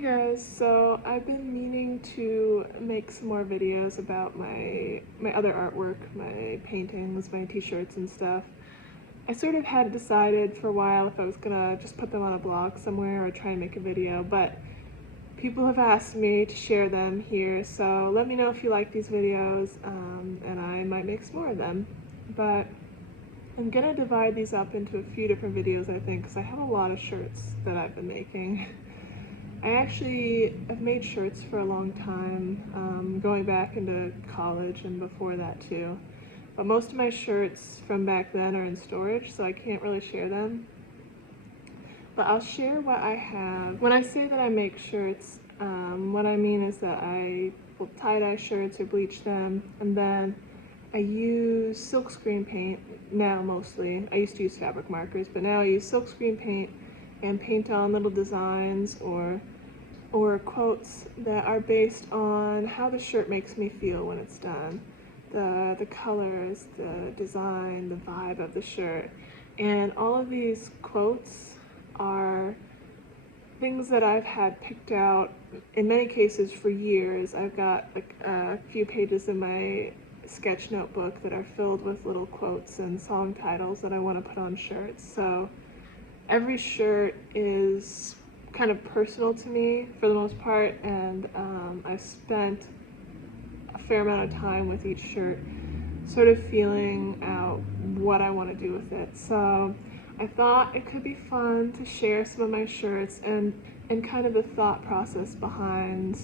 Hey guys, so I've been meaning to make some more videos about my other artwork, my paintings, my t-shirts and stuff. I sort of had decided for a while if I was gonna just put them on a blog somewhere or try and make a video, but people have asked me to share them here, so let me know if you like these videos, and I might make some more of them. But I'm gonna divide these up into a few different videos, I think, because I have a lot of shirts that I've been making. I actually have made shirts for a long time, going back into college and before that too. But most of my shirts from back then are in storage, so I can't really share them. But I'll share what I have. When I say that I make shirts, what I mean is that I will tie-dye shirts or bleach them, and then I use silkscreen paint now mostly. I used to use fabric markers, but now I use silkscreen paint and paint on little designs or quotes that are based on how the shirt makes me feel when it's done. The colors, the design, the vibe of the shirt. And all of these quotes are things that I've had picked out, in many cases for years. I've got like a few pages in my sketch notebook that are filled with little quotes and song titles that I want to put on shirts. So every shirt is kind of personal to me for the most part, and I've spent a fair amount of time with each shirt sort of feeling out what I want to do with it. So I thought it could be fun to share some of my shirts and kind of the thought process behind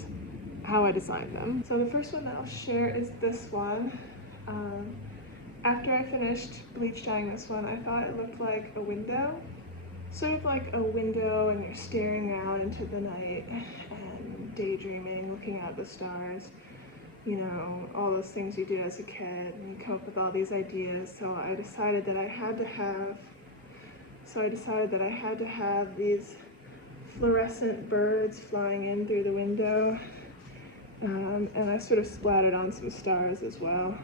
how I designed them. So the first one that I'll share is this one. After I finished bleach dyeing this one, I thought it looked like a window. Sort of like a window, and you're staring out into the night and daydreaming, looking out at the stars. You know, all those things you do as a kid, and you come up with all these ideas. So I decided that I had to have these fluorescent birds flying in through the window, and I sort of splattered on some stars as well.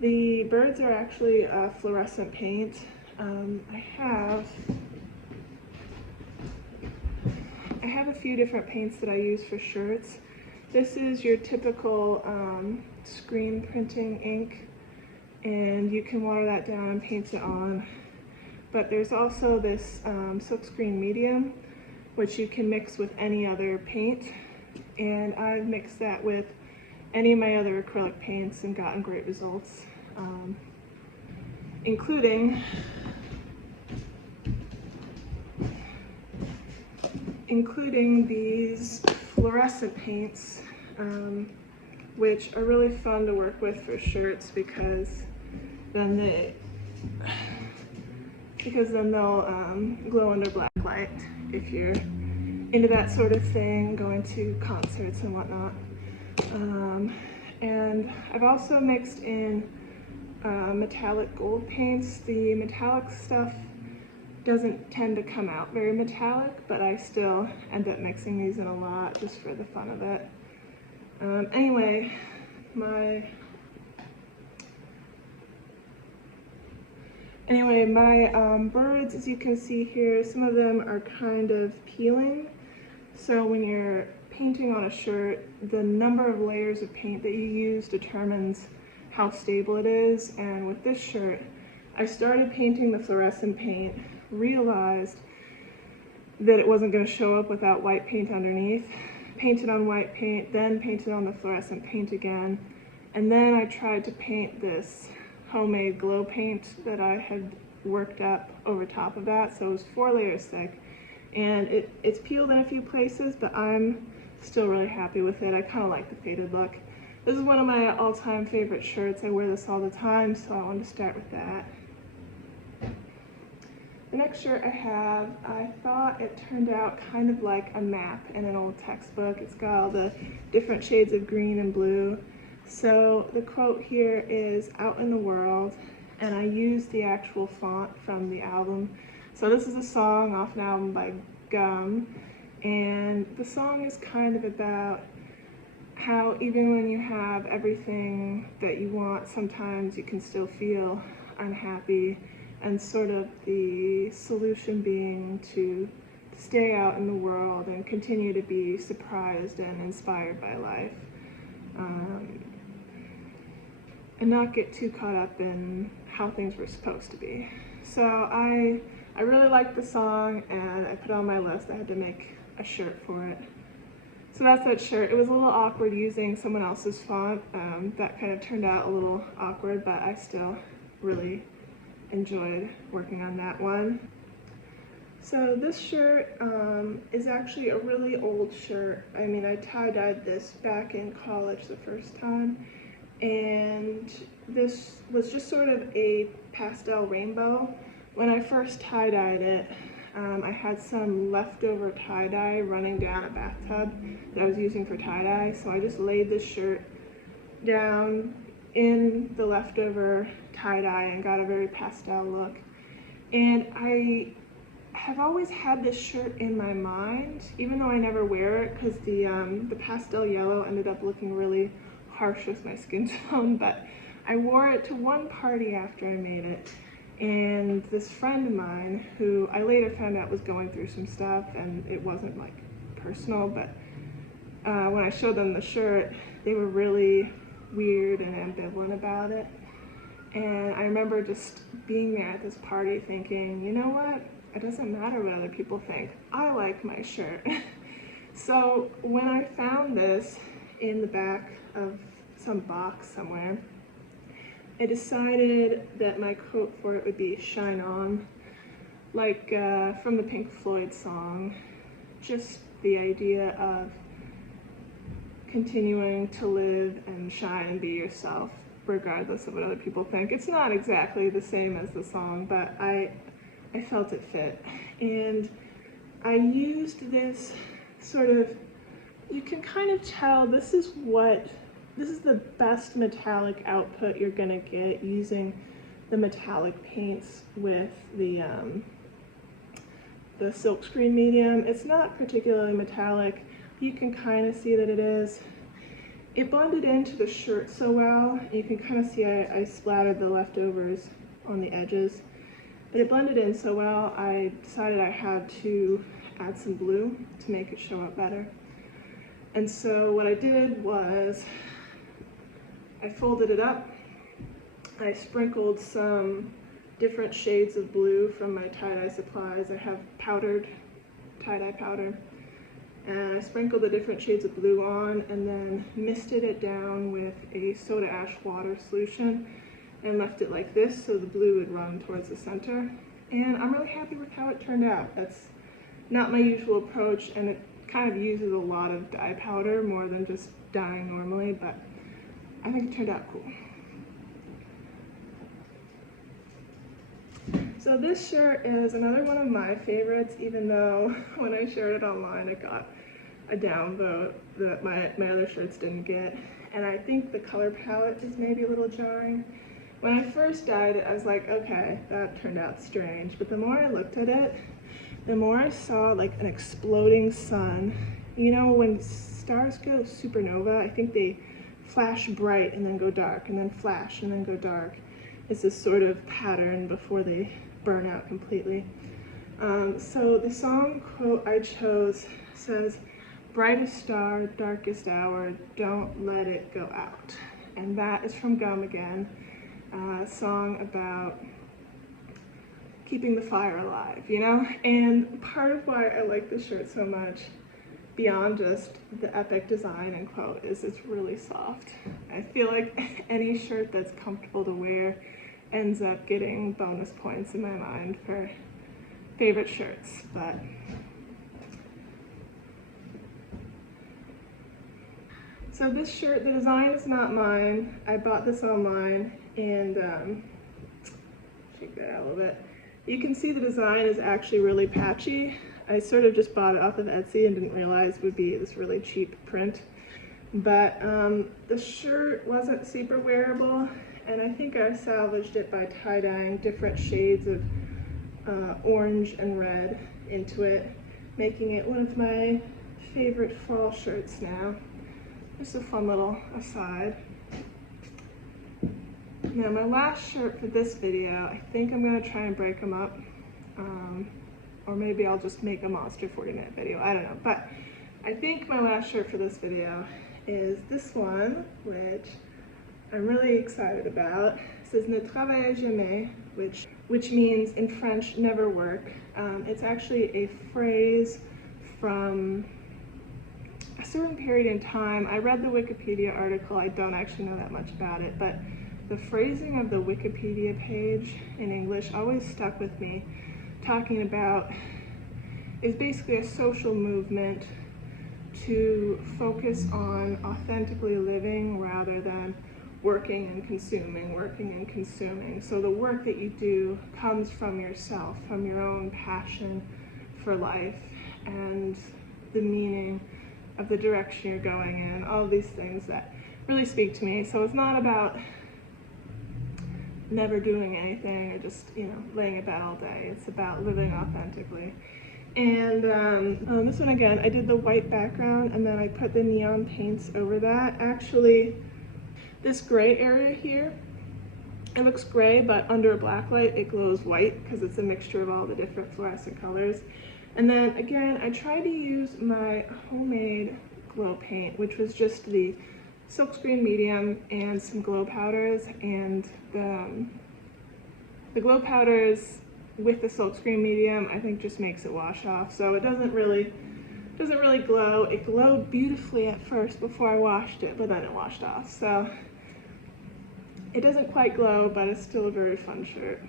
The birds are actually fluorescent paint. I have a few different paints that I use for shirts. This is your typical screen printing ink, and you can water that down and paint it on. But there's also this silkscreen medium, which you can mix with any other paint, and I've mixed that with any of my other acrylic paints and gotten great results, including these fluorescent paints, which are really fun to work with for shirts because then they'll glow under black light if you're into that sort of thing, going to concerts and whatnot. And I've also mixed in metallic gold paints. The metallic stuff doesn't tend to come out very metallic, but I still end up mixing these in a lot just for the fun of it. Anyway, my birds, as you can see here, some of them are kind of peeling. So when you're painting on a shirt, the number of layers of paint that you use determines how stable it is. And with this shirt, I started painting the fluorescent paint, realized that it wasn't going to show up without white paint underneath, painted on white paint, then painted on the fluorescent paint again, and then I tried to paint this homemade glow paint that I had worked up over top of that. So it was 4 layers thick, and it's peeled in a few places, but I'm still really happy with it. I kind of like the faded look. This is one of my all-time favorite shirts. I wear this all the time, so I wanted to start with that. The next shirt I have, I thought it turned out kind of like a map in an old textbook. It's got all the different shades of green and blue. So the quote here is "out in the world," and I used the actual font from the album. So this is a song off an album by Gum, and the song is kind of about how even when you have everything that you want, sometimes you can still feel unhappy, and sort of the solution being to stay out in the world and continue to be surprised and inspired by life, and not get too caught up in how things were supposed to be. So I really liked the song, and I put it on my list. I had to make a shirt for it. So that's that shirt. It was a little awkward using someone else's font. That kind of turned out a little awkward, but I still really enjoyed working on that one. So this shirt is actually a really old shirt. I mean, I tie-dyed this back in college the first time, and this was just sort of a pastel rainbow. When I first tie-dyed it, I had some leftover tie-dye running down a bathtub that I was using for tie-dye, so I just laid this shirt down in the leftover tie-dye and got a very pastel look. And I have always had this shirt in my mind, even though I never wear it, because the pastel yellow ended up looking really harsh with my skin tone, but I wore it to one party after I made it. And this friend of mine, who I later found out was going through some stuff, and it wasn't like personal, but when I showed them the shirt, they were really weird and ambivalent about it. And I remember just being there at this party thinking, you know what? It doesn't matter what other people think. I like my shirt. So when I found this in the back of some box somewhere, I decided that my quote for it would be "Shine On," like from the Pink Floyd song. Just the idea of continuing to live and shine and be yourself, regardless of what other people think. It's not exactly the same as the song, but I felt it fit. And I used this sort of, you can kind of tell this is the best metallic output you're gonna get using the metallic paints with the silkscreen medium. It's not particularly metallic. You can kind of see that it is. It blended into the shirt so well. You can kind of see I splattered the leftovers on the edges. But it blended in so well, I decided I had to add some blue to make it show up better. And so what I did was I folded it up. I sprinkled some different shades of blue from my tie-dye supplies. I have powdered tie-dye powder. And I sprinkled the different shades of blue on and then misted it down with a soda ash water solution and left it like this so the blue would run towards the center. And I'm really happy with how it turned out. That's not my usual approach, and it kind of uses a lot of dye powder more than just dyeing normally, but I think it turned out cool. So this shirt is another one of my favorites, even though when I shared it online it got a downvote that my other shirts didn't get. And I think the color palette is maybe a little jarring. When I first dyed it, I was like, okay, that turned out strange. But the more I looked at it, the more I saw like an exploding sun. You know, when stars go supernova, I think they flash bright and then go dark, and then flash and then go dark. It's this sort of pattern before they burn out completely. So the song quote I chose says, "Brightest star, darkest hour, don't let it go out." And that is from Gum Again, a song about keeping the fire alive, you know? And part of why I like this shirt so much, beyond just the epic design and quote, is it's really soft. I feel like any shirt that's comfortable to wear ends up getting bonus points in my mind for favorite shirts. But so this shirt, the design is not mine. I bought this online, and shake that out a little bit. You can see the design is actually really patchy. I sort of just bought it off of Etsy and didn't realize it would be this really cheap print. But the shirt wasn't super wearable, and I think I salvaged it by tie-dyeing different shades of orange and red into it, making it one of my favorite fall shirts now. Just a fun little aside. Now my last shirt for this video, I think I'm going to try and break them up. or maybe I'll just make a monster 40-minute video, I don't know. But I think my last shirt for this video is this one, which I'm really excited about. It says "Ne travaillez jamais," which means in French, never work. It's actually a phrase from a certain period in time. I read the Wikipedia article, I don't actually know that much about it, but the phrasing of the Wikipedia page in English always stuck with me, talking about is basically a social movement to focus on authentically living rather than working and consuming. So the work that you do comes from yourself, from your own passion for life and the meaning of the direction you're going in, all these things that really speak to me. So it's not about never doing anything or just, laying in bed all day. It's about living authentically. And this one again, I did the white background and then I put the neon paints over that. Actually, this gray area here, it looks gray, but under a black light it glows white because it's a mixture of all the different fluorescent colors. And then again, I tried to use my homemade glow paint, which was just the silkscreen medium and some glow powders, and the glow powders with the silkscreen medium I think just makes it wash off, so it doesn't really glow. It glowed beautifully at first before I washed it, but then it washed off, so it doesn't quite glow, but it's still a very fun shirt.